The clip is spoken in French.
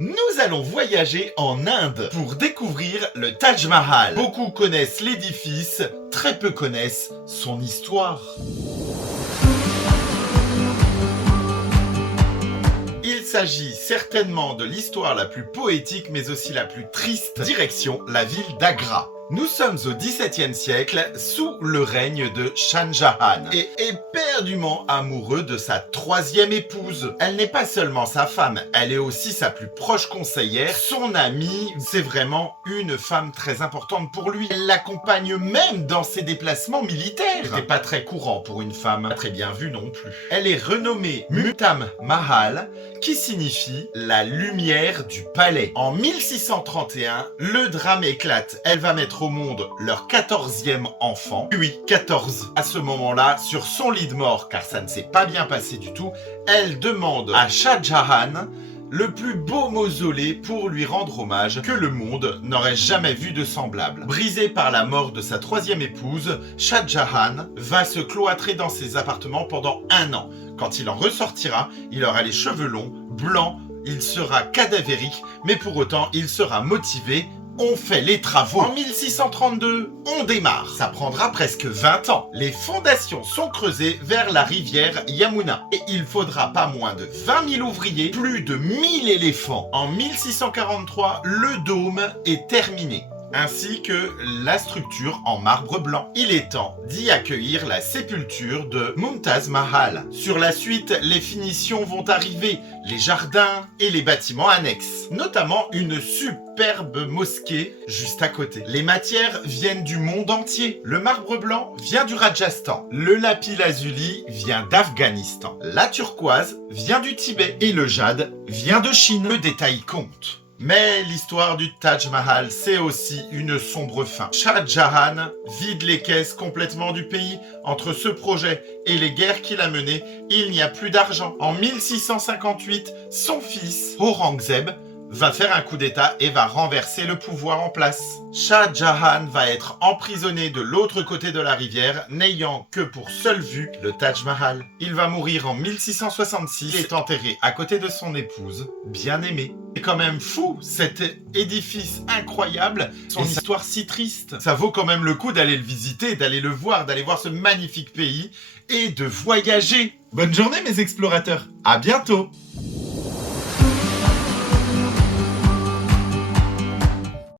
Nous allons voyager en Inde pour découvrir le Taj Mahal. Beaucoup connaissent l'édifice, très peu connaissent son histoire. Il s'agit certainement de l'histoire la plus poétique mais aussi la plus triste. Direction la ville d'Agra. Nous sommes au XVIIe siècle, sous le règne de Shah Jahan, et éperdument amoureux de sa troisième épouse. Elle n'est pas seulement sa femme, elle est aussi sa plus proche conseillère, son amie. C'est vraiment une femme très importante pour lui. Elle l'accompagne même dans ses déplacements militaires. C'était pas très courant pour une femme, pas très bien vue non plus. Elle est renommée Mutam Mahal, qui signifie la lumière du palais. En 1631, le drame éclate. Elle va mettre au monde leur 14e enfant. Oui, 14. À ce moment-là, sur son lit de mort, car ça ne s'est pas bien passé du tout, elle demande à Shah Jahan le plus beau mausolée pour lui rendre hommage que le monde n'aurait jamais vu de semblable. Brisé par la mort de sa troisième épouse, Shah Jahan va se cloîtrer dans ses appartements pendant 1 an. Quand il en ressortira, il aura les cheveux longs, blancs, il sera cadavérique, mais pour autant, il sera motivé. On fait les travaux. En 1632, on démarre. Ça prendra presque 20 ans. Les fondations sont creusées vers la rivière Yamuna. Et il faudra pas moins de 20 000 ouvriers, plus de 1000 éléphants. En 1643, le dôme est terminé, ainsi que la structure en marbre blanc. Il est temps d'y accueillir la sépulture de Mumtaz Mahal. Sur la suite, les finitions vont arriver, les jardins et les bâtiments annexes, notamment une superbe mosquée juste à côté. Les matières viennent du monde entier. Le marbre blanc vient du Rajasthan, le lapis-lazuli vient d'Afghanistan, la turquoise vient du Tibet et le jade vient de Chine. Le détail compte. Mais l'histoire du Taj Mahal, c'est aussi une sombre fin. Shah Jahan vide les caisses complètement du pays. Entre ce projet et les guerres qu'il a menées, il n'y a plus d'argent. En 1658, son fils, Aurangzeb, va faire un coup d'état et va renverser le pouvoir en place. Shah Jahan va être emprisonné de l'autre côté de la rivière, n'ayant que pour seule vue le Taj Mahal. Il va mourir en 1666 et est enterré à côté de son épouse, bien aimée. C'est quand même fou, cet édifice incroyable, son histoire si triste. Ça vaut quand même le coup d'aller le visiter, d'aller le voir, d'aller voir ce magnifique pays et de voyager. Bonne journée mes explorateurs, à bientôt.